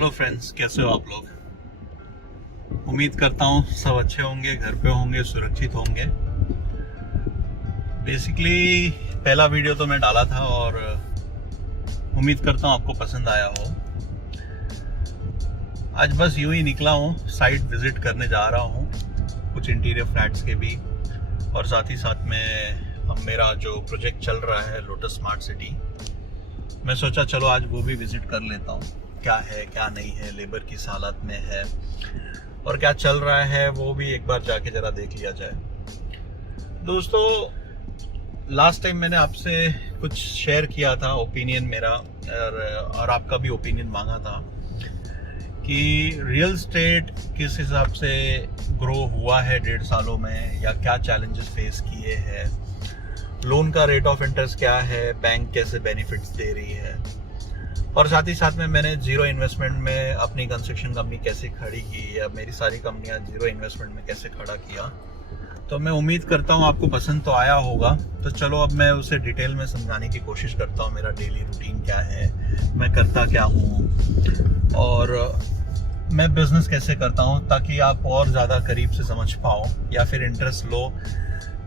Hello friends, कैसे हो आप लोग। उम्मीद करता हूँ सब अच्छे होंगे, घर पे होंगे, सुरक्षित होंगे। बेसिकली पहला वीडियो तो मैं डाला था और उम्मीद करता हूँ आपको पसंद आया हो। आज बस यूं ही निकला हूँ, साइट विजिट करने जा रहा हूँ, कुछ इंटीरियर फ्लैट्स के भी, और साथ ही साथ में अब मेरा जो प्रोजेक्ट चल रहा है लोटस स्मार्ट सिटी, मैं सोचा चलो आज वो भी विजिट कर लेता हूँ। क्या है क्या नहीं है, लेबर किस हालत में है और क्या चल रहा है, वो भी एक बार जाके जरा देख लिया जाए। दोस्तों, लास्ट टाइम मैंने आपसे कुछ शेयर किया था ओपिनियन मेरा, और आपका भी ओपिनियन मांगा था कि रियल स्टेट किस हिसाब से ग्रो हुआ है 1.5 सालों में, या क्या चैलेंजेस फेस किए हैं, लोन का रेट ऑफ इंटरेस्ट क्या है, बैंक कैसे बेनिफिट्स दे रही है, और साथ ही साथ में मैंने जीरो इन्वेस्टमेंट में अपनी कंस्ट्रक्शन कंपनी कैसे खड़ी की, या मेरी सारी कंपनियां जीरो इन्वेस्टमेंट में कैसे खड़ा किया। तो मैं उम्मीद करता हूं आपको पसंद तो आया होगा। तो चलो अब मैं उसे डिटेल में समझाने की कोशिश करता हूं। मेरा डेली रूटीन क्या है, मैं करता क्या हूं, और मैं बिजनेस कैसे करता हूं, ताकि आप और ज़्यादा करीब से समझ पाओ या फिर इंटरेस्ट लो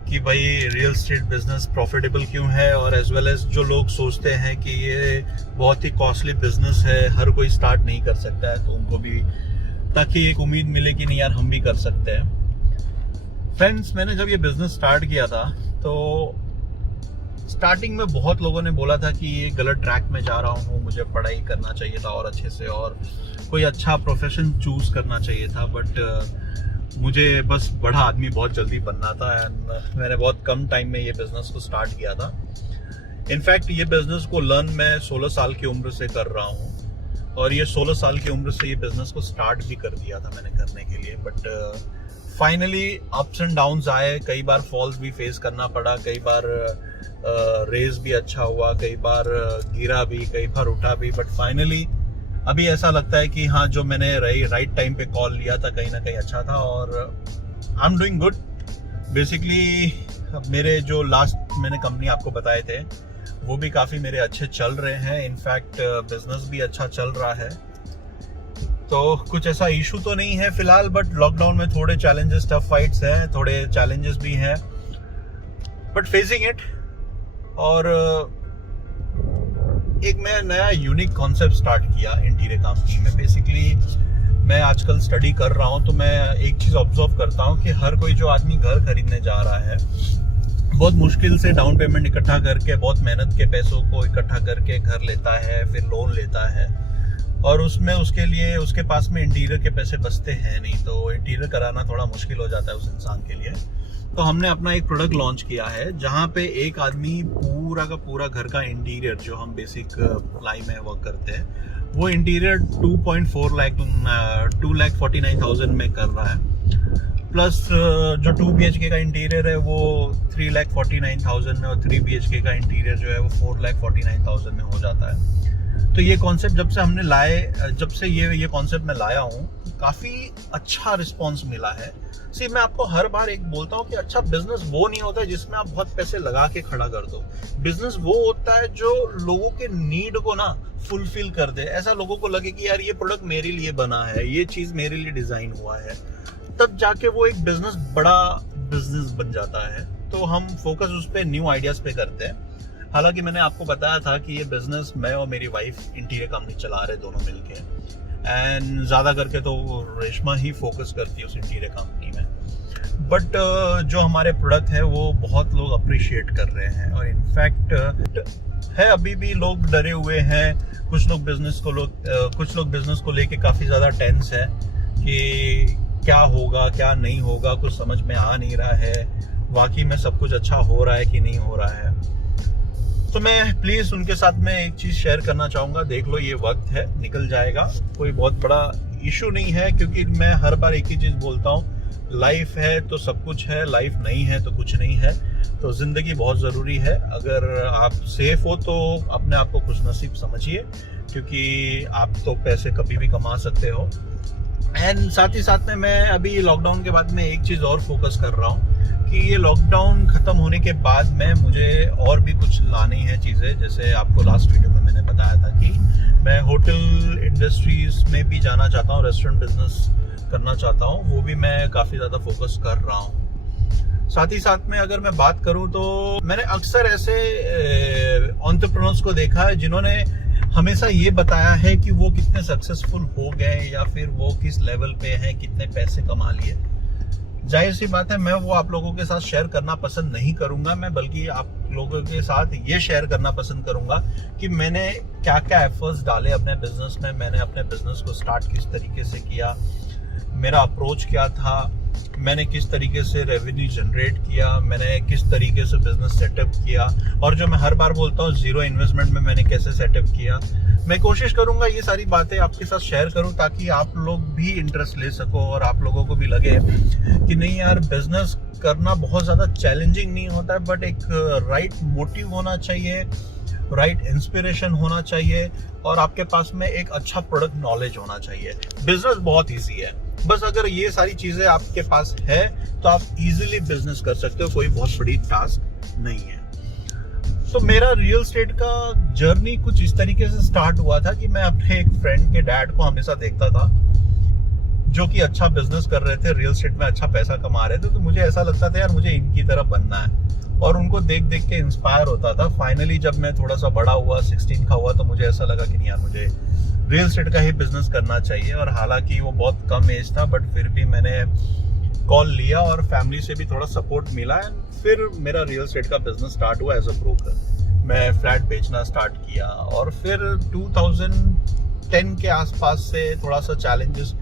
कि भाई रियल स्टेट बिजनेस प्रॉफिटेबल क्यों है, और एज वेल एज जो लोग सोचते हैं कि ये बहुत ही कॉस्टली बिजनेस है, हर कोई स्टार्ट नहीं कर सकता है, तो उनको भी ताकि एक उम्मीद मिले कि नहीं यार हम भी कर सकते हैं। फ्रेंड्स, मैंने जब ये बिजनेस स्टार्ट किया था तो स्टार्टिंग में बहुत लोगों ने बोला था कि ये गलत ट्रैक में जा रहा हूँ, मुझे पढ़ाई करना चाहिए था और अच्छे से, और कोई अच्छा प्रोफेशन चूज करना चाहिए था, बट मुझे बस बड़ा आदमी बहुत जल्दी बनना था, एंड मैंने बहुत कम टाइम में ये बिजनेस को स्टार्ट किया था। इनफैक्ट ये बिजनेस को लर्न मैं 16 साल की उम्र से कर रहा हूँ, और ये 16 साल की उम्र से ये बिजनेस को स्टार्ट भी कर दिया था मैंने करने के लिए। But finally ups and downs आए, कई बार फॉल्स भी फेस करना पड़ा, कई बार रेस भी अच्छा हुआ, कई बार गिरा भी, कई बार उठा भी, बट फाइनली अभी ऐसा लगता है कि हाँ, जो मैंने राइट टाइम पे कॉल लिया था कहीं ना कहीं अच्छा था, और I am doing good. Basically मेरे जो लास्ट मैंने कंपनी आपको बताए थे वो भी काफ़ी मेरे अच्छे चल रहे हैं, इनफैक्ट बिजनेस भी अच्छा चल रहा है, तो कुछ ऐसा इशू तो नहीं है फिलहाल। बट लॉकडाउन में थोड़े चैलेंजेस, टफ फाइट्स हैं, थोड़े चैलेंजेस भी हैं, बट फेसिंग इट। और एक मैं नया यूनिक कॉन्सेप्ट स्टार्ट किया इंटीरियर कंपनी में। बेसिकली मैं आजकल स्टडी कर रहा हूँ, तो मैं एक चीज़ ऑब्जर्व करता हूँ कि हर कोई जो आदमी घर खरीदने जा रहा है, बहुत मुश्किल से डाउन पेमेंट इकट्ठा करके, बहुत मेहनत के पैसों को इकट्ठा करके घर लेता है, फिर लोन लेता है, और उसमें उसके लिए उसके पास में इंटीरियर के पैसे बचते हैं नहीं, तो इंटीरियर कराना थोड़ा मुश्किल हो जाता है उस इंसान के लिए। तो हमने अपना एक प्रोडक्ट लॉन्च किया है जहाँ पे एक आदमी पूरा का पूरा घर का इंटीरियर, जो हम बेसिक प्लाई में वर्क करते हैं, वो इंटीरियर 2,49,000 में कर रहा है, प्लस जो 2 BHK का इंटीरियर है वो 3,49,000 में, और 3 BHK का इंटीरियर जो है वो 4,49,000 में हो जाता है। तो ये कॉन्सेप्ट जब से ये कॉन्सेप्ट मैं लाया हूँ, काफ़ी अच्छा रिस्पॉन्स मिला है। मैं आपको हर बार एक बोलता हूँ कि अच्छा बिजनेस वो नहीं होता है जिसमें आप बहुत पैसे लगा के खड़ा कर दो। बिजनेस वो होता है जो लोगों के नीड को ना फुलफिल कर दे, ऐसा लोगों को लगे कि यार ये प्रोडक्ट मेरे लिए बना है, ये चीज़ मेरे लिए डिज़ाइन हुआ है, तब जाके वो एक बिजनेस बड़ा बिजनेस बन जाता है। तो हम फोकस उस पर न्यू आइडियाज़ पे करते हैं। हालांकि मैंने आपको बताया था कि ये बिजनेस मैं और मेरी वाइफ इंटीरियर कंपनी चला रहे दोनों मिलके, एंड ज़्यादा करके तो रेशमा ही फोकस करती है उस इंटीरियर कंपनी में। बट जो हमारे प्रोडक्ट है वो बहुत लोग अप्रिशिएट कर रहे हैं, और इनफैक्ट है अभी भी लोग डरे हुए हैं, कुछ लोग बिजनेस को लेके काफ़ी ज़्यादा टेंस है कि क्या होगा क्या नहीं होगा, कुछ समझ में आ नहीं रहा है, वाकई में सब कुछ अच्छा हो रहा है कि नहीं हो रहा है। तो मैं प्लीज़ उनके साथ में एक चीज़ शेयर करना चाहूँगा, देख लो ये वक्त है, निकल जाएगा, कोई बहुत बड़ा इशू नहीं है, क्योंकि मैं हर बार एक ही चीज़ बोलता हूँ, लाइफ है तो सब कुछ है, लाइफ नहीं है तो कुछ नहीं है। तो ज़िंदगी बहुत ज़रूरी है, अगर आप सेफ हो तो अपने आप को खुशनसीब समझिए, क्योंकि आप तो पैसे कभी भी कमा सकते हो। एंड साथ ही साथ में मैं अभी लॉकडाउन के बाद में एक चीज़ और फोकस कर रहा हूँ कि ये लॉकडाउन खत्म होने के बाद में मुझे और भी कुछ लानी है चीज़ें। जैसे आपको लास्ट वीडियो में मैंने बताया था कि मैं होटल इंडस्ट्रीज में भी जाना चाहता हूँ, रेस्टोरेंट बिजनेस करना चाहता हूँ, वो भी मैं काफ़ी ज़्यादा फोकस कर रहा हूँ। साथ ही साथ में अगर मैं बात करूँ तो मैंने अक्सर ऐसे एंटरप्रेन्योर्स को देखा है जिन्होंने हमेशा ये बताया है कि वो कितने सक्सेसफुल हो गए या फिर वो किस लेवल पे हैं, कितने पैसे कमा लिए। जाहिर सी बात है, मैं वो आप लोगों के साथ शेयर करना पसंद नहीं करूंगा, मैं बल्कि आप लोगों के साथ ये शेयर करना पसंद करूंगा कि मैंने क्या क्या एफर्ट्स डाले अपने बिजनेस में, मैंने अपने बिजनेस को स्टार्ट किस तरीके से किया, मेरा अप्रोच क्या था, मैंने किस तरीके से रेवेन्यू जनरेट किया, मैंने किस तरीके से बिजनेस सेटअप किया, और जो मैं हर बार बोलता हूँ जीरो इन्वेस्टमेंट में मैंने कैसे सेटअप किया। मैं कोशिश करूंगा ये सारी बातें आपके साथ शेयर करूं ताकि आप लोग भी इंटरेस्ट ले सको और आप लोगों को भी लगे कि नहीं यार, बिजनेस करना बहुत ज़्यादा चैलेंजिंग नहीं होता है, बट एक राइट मोटिव होना चाहिए, राइट इंस्पिरेशन होना चाहिए और आपके पास में एक अच्छा प्रोडक्ट नॉलेज होना चाहिए। बिजनेस बहुत ईजी है, बस अगर ये सारी चीजें आपके पास है तो आप इजीली बिजनेस कर सकते हो, कोई बहुत बड़ी टास्क नहीं है। तो मेरा रियल एस्टेट का जर्नी कुछ इस तरीके से स्टार्ट हुआ था कि मैं अपने एक फ्रेंड के डैड को हमेशा देखता था जो कि अच्छा बिजनेस कर रहे थे, रियल एस्टेट में अच्छा पैसा कमा रहे थे, तो मुझे ऐसा लगता था यार मुझे इनकी तरह बनना है और उनको देख देख के इंस्पायर होता था। फाइनली जब मैं थोड़ा सा बड़ा हुआ, 16 का हुआ, तो मुझे ऐसा लगा कि नहीं यार, मुझे रियल एस्टेट का ही बिजनेस करना चाहिए। और हालांकि वो बहुत कम एज था, बट फिर भी मैंने कॉल लिया और फैमिली से भी थोड़ा सपोर्ट मिला एंड फिर मेरा रियल एस्टेट का बिजनेस स्टार्ट हुआ एज अ ब्रोकर। मैं फ्लैट बेचना स्टार्ट किया और फिर 2010 के आसपास से थोड़ा सा चैलेंजेस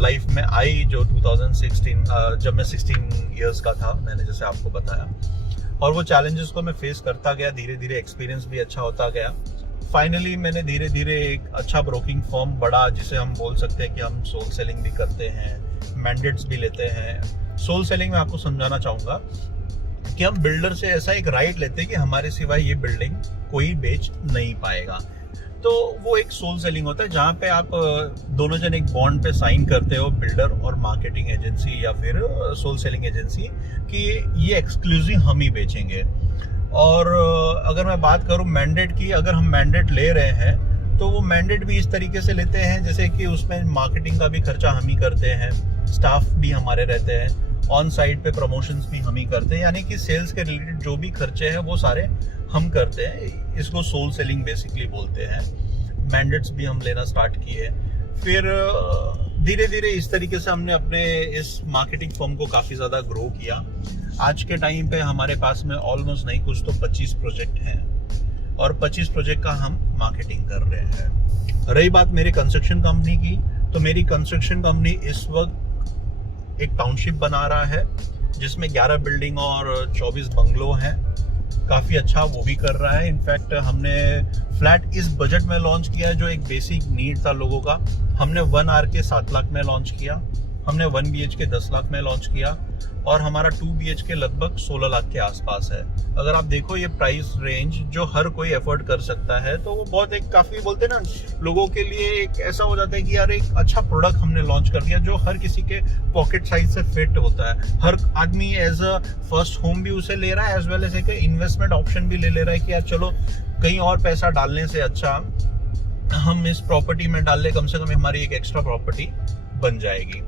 लाइफ में आई, जो 2016 जब मैं 16 इयर्स का था, मैंने जैसे आपको बताया, और वो चैलेंजेस को मैं फेस करता गया, धीरे धीरे एक्सपीरियंस भी अच्छा होता गया। फाइनली मैंने धीरे धीरे एक अच्छा ब्रोकिंग फर्म बढ़ा, जिसे हम बोल सकते हैं कि हम सोल सेलिंग भी करते हैं, मैंडेट्स भी लेते हैं। सोल सेलिंग में आपको समझाना चाहूँगा कि हम बिल्डर से ऐसा एक राइट लेते हैं कि हमारे सिवाय ये बिल्डिंग कोई बेच नहीं पाएगा। तो वो एक सोल सेलिंग होता है जहाँ पे आप दोनों जन एक बॉन्ड पे साइन करते हो, बिल्डर और मार्केटिंग एजेंसी या फिर सोल सेलिंग एजेंसी, कि ये एक्सक्लूसिव हम ही बेचेंगे। और अगर मैं बात करूं मैंडेट की, अगर हम मैंडेट ले रहे हैं तो वो मैंडेट भी इस तरीके से लेते हैं जैसे कि उसमें मार्केटिंग का भी खर्चा हम ही करते हैं, स्टाफ भी हमारे रहते हैं, ऑन साइट पे प्रमोशंस भी हम ही करते हैं, यानी कि सेल्स के रिलेटेड जो भी खर्चे हैं वो सारे हम करते हैं। इसको सोल सेलिंग बेसिकली बोलते हैं। मैंडेट्स भी हम लेना स्टार्ट किए। फिर धीरे धीरे इस तरीके से हमने अपने इस मार्केटिंग फर्म को काफ़ी ज़्यादा ग्रो किया। आज के टाइम पे हमारे पास में ऑलमोस्ट नहीं कुछ तो 25 प्रोजेक्ट हैं और 25 प्रोजेक्ट का हम मार्केटिंग कर रहे हैं। रही बात मेरी कंस्ट्रक्शन कंपनी की, तो मेरी कंस्ट्रक्शन कंपनी इस वक्त एक टाउनशिप बना रहा है जिसमें 11 बिल्डिंग और 24 बंगलो हैं। काफ़ी अच्छा वो भी कर रहा है। इनफैक्ट हमने फ्लैट इस बजट में लॉन्च किया है जो एक बेसिक नीड था लोगों का। हमने 1 आर के 7 लाख में लॉन्च किया, हमने 1 BHK 10 लाख में लॉन्च किया और हमारा 2 BHK लगभग 16 लाख के आसपास है। अगर आप देखो ये प्राइस रेंज जो हर कोई एफोर्ड कर सकता है, तो वो बहुत एक काफ़ी बोलते हैं ना, लोगों के लिए एक ऐसा हो जाता है कि यार एक अच्छा प्रोडक्ट हमने लॉन्च कर दिया जो हर किसी के पॉकेट साइज से फिट होता है। हर आदमी एज अ फर्स्ट होम भी उसे ले रहा है, एज वेल एज एक इन्वेस्टमेंट ऑप्शन भी ले रहा है कि यार चलो कहीं और पैसा डालने से अच्छा हम इस प्रॉपर्टी में डाल ले, कम से कम हमारी एक एक्स्ट्रा प्रॉपर्टी बन जाएगी।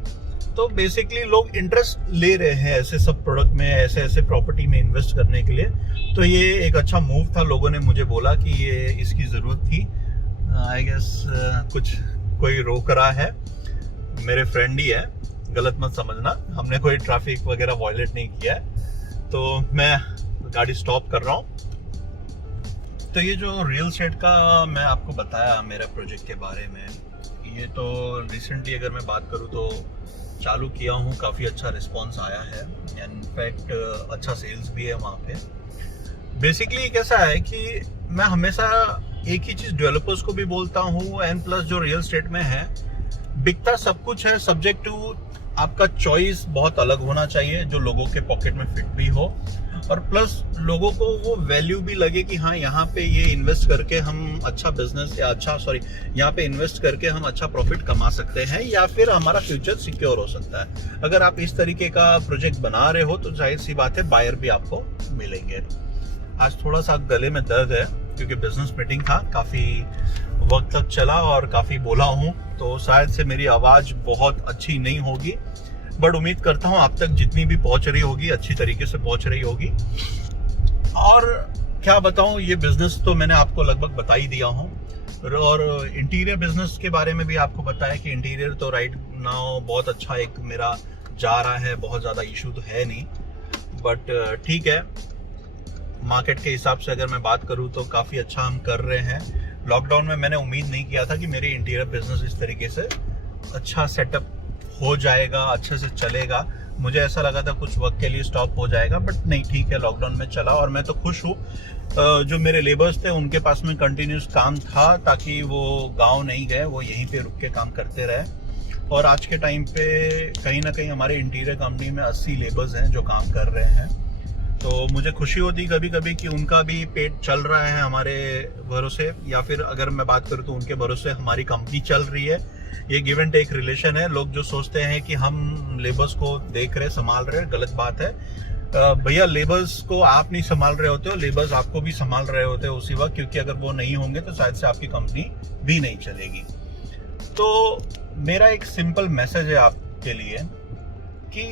तो बेसिकली लोग इंटरेस्ट ले रहे हैं ऐसे सब प्रोडक्ट में, ऐसे ऐसे प्रॉपर्टी में इन्वेस्ट करने के लिए। तो ये एक अच्छा मूव था, लोगों ने मुझे बोला कि ये इसकी ज़रूरत थी। आई गेस कुछ कोई रोक रहा है, मेरे फ्रेंड ही है, गलत मत समझना, हमने कोई ट्रैफिक वगैरह वायलेट नहीं किया है। तो मैं गाड़ी स्टॉप कर रहा हूँ। तो ये जो रियल एस्टेट का मैं आपको बताया मेरे प्रोजेक्ट के बारे में, ये तो रिसेंटली अगर मैं बात करूँ तो चालू किया हूँ, काफ़ी अच्छा रिस्पांस आया है। इनफैक्ट अच्छा सेल्स भी है वहाँ पे। बेसिकली कैसा है कि मैं हमेशा एक ही चीज़ डेवलपर्स को भी बोलता हूँ एंड प्लस जो रियल एस्टेट में है, बिकता सब कुछ है, सब्जेक्ट टू आपका चॉइस बहुत अलग होना चाहिए जो लोगों के पॉकेट में फिट भी हो और प्लस लोगों को वो वैल्यू भी लगे कि हाँ यहाँ पे ये इन्वेस्ट करके हम अच्छा बिजनेस या यहाँ पे इन्वेस्ट करके हम अच्छा प्रॉफिट कमा सकते हैं या फिर हमारा फ्यूचर सिक्योर हो सकता है। अगर आप इस तरीके का प्रोजेक्ट बना रहे हो तो जाहिर सी बात है बायर भी आपको मिलेंगे। आज थोड़ा सा गले में दर्द है क्योंकि बिजनेस मीटिंग था, काफ़ी वक्त तक चला और काफ़ी बोला हूँ, तो शायद से मेरी आवाज़ बहुत अच्छी नहीं होगी, बट उम्मीद करता हूँ आप तक जितनी भी पहुँच रही होगी अच्छी तरीके से पहुँच रही होगी। और क्या बताऊँ, ये बिजनेस तो मैंने आपको लगभग बता ही दिया हूँ, और इंटीरियर बिजनेस के बारे में भी आपको बताया कि इंटीरियर तो राइट नाउ बहुत अच्छा एक मेरा जा रहा है, बहुत ज़्यादा इशू तो है नहीं, बट ठीक है, मार्केट के हिसाब से अगर मैं बात करूँ तो काफ़ी अच्छा हम कर रहे हैं। लॉकडाउन में मैंने उम्मीद नहीं किया था कि मेरी इंटीरियर बिजनेस इस तरीके से अच्छा सेटअप हो जाएगा, अच्छे से चलेगा। मुझे ऐसा लगा था कुछ वक्त के लिए स्टॉप हो जाएगा, बट नहीं, ठीक है, लॉकडाउन में चला और मैं तो खुश हूँ। जो मेरे लेबर्स थे उनके पास में कंटिन्यूस काम था, ताकि वो गांव नहीं गए, वो यहीं पे रुक के काम करते रहे। और आज के टाइम पे कहीं ना कहीं हमारे इंटीरियर कंपनी में 80 लेबर्स हैं जो काम कर रहे हैं, तो मुझे खुशी होती कभी कभी कि उनका भी पेट चल रहा है हमारे भरोसे, या फिर अगर मैं बात करूँ तो उनके भरोसे हमारी कंपनी चल रही है। ये गिव एंड टेक रिलेशन है। लोग जो सोचते हैं कि हम लेबर्स को देख रहे, संभाल रहे, गलत बात है। भैया, लेबर्स को आप नहीं संभाल रहे होते हो, लेबर्स आपको भी संभाल रहे होते हो उसी वक्त, क्योंकि अगर वो नहीं होंगे तो शायद से आपकी कंपनी भी नहीं चलेगी। तो मेरा एक सिंपल मैसेज है आपके लिए कि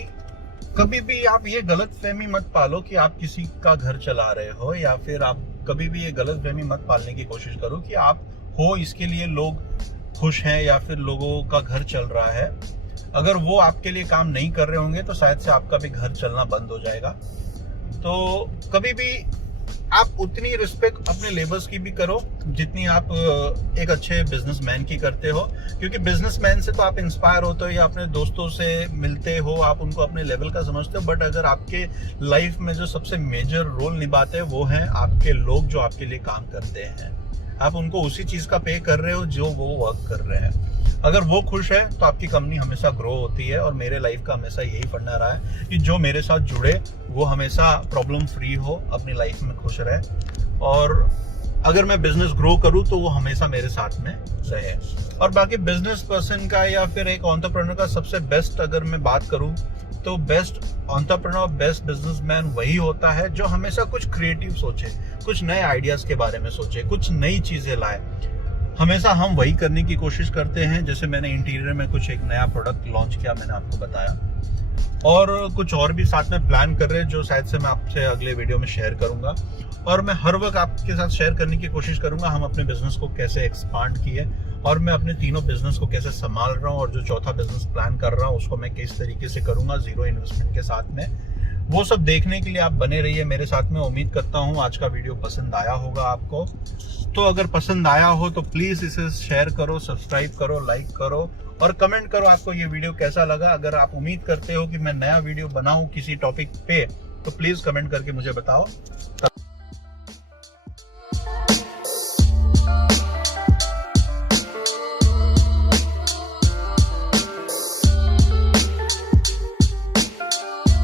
कभी भी आप ये गलत फहमी मत पालो कि आप किसी का घर चला रहे हो, या फिर आप कभी भी ये गलत फहमी मत पालने की कोशिश करो कि आप हो इसके लिए लोग खुश हैं या फिर लोगों का घर चल रहा है। अगर वो आपके लिए काम नहीं कर रहे होंगे तो शायद से आपका भी घर चलना बंद हो जाएगा। तो कभी भी आप उतनी रिस्पेक्ट अपने लेबर्स की भी करो जितनी आप एक अच्छे बिजनेसमैन की करते हो, क्योंकि बिजनेसमैन से तो आप इंस्पायर होते हो या अपने दोस्तों से मिलते हो, आप उनको अपने लेवल का समझते हो, बट अगर आपके लाइफ में जो सबसे मेजर रोल निभाते हैं वो हैं आपके लोग जो आपके लिए काम करते हैं। आप उनको उसी चीज का पे कर रहे हो जो वो वर्क कर रहे हैं। अगर वो खुश है तो आपकी कंपनी हमेशा ग्रो होती है, और मेरे लाइफ का हमेशा यही फंडा रहा है कि जो मेरे साथ जुड़े वो हमेशा प्रॉब्लम फ्री हो, अपनी लाइफ में खुश रहे, और अगर मैं बिजनेस ग्रो करूं तो वो हमेशा मेरे साथ में रहे। और बाकी बिजनेस पर्सन का या फिर एक एंटरप्रेन्योर का सबसे बेस्ट अगर मैं बात करूं तो बेस्ट एंटरप्रेन्योर, बेस्ट बिजनेसमैन वही होता है जो हमेशा कुछ क्रिएटिव सोचे, कुछ नए आइडियाज के बारे में सोचे, कुछ नई चीजें लाए। हमेशा हम वही करने की कोशिश करते हैं। जैसे मैंने इंटीरियर में कुछ एक नया प्रोडक्ट लॉन्च किया, मैंने आपको बताया, और कुछ और भी साथ में प्लान कर रहे हैं जो शायद से मैं आपसे अगले वीडियो में शेयर करूंगा। और मैं हर वक्त आपके साथ शेयर करने की कोशिश करूंगा हम अपने बिजनेस को कैसे एक्सपांड किए, और मैं अपने तीनों बिजनेस को कैसे संभाल रहा हूँ, और जो चौथा बिजनेस प्लान कर रहा हूँ उसको मैं किस तरीके से करूंगा जीरो इन्वेस्टमेंट के साथ में। वो सब देखने के लिए आप बने रहिए मेरे साथ में। उम्मीद करता हूँ आज का वीडियो पसंद आया होगा आपको। तो अगर पसंद आया हो तो प्लीज इसे शेयर करो, सब्सक्राइब करो, लाइक करो और कमेंट करो आपको ये वीडियो कैसा लगा। अगर आप उम्मीद करते हो कि मैं नया वीडियो बनाऊं किसी टॉपिक पे तो प्लीज कमेंट करके मुझे बताओ।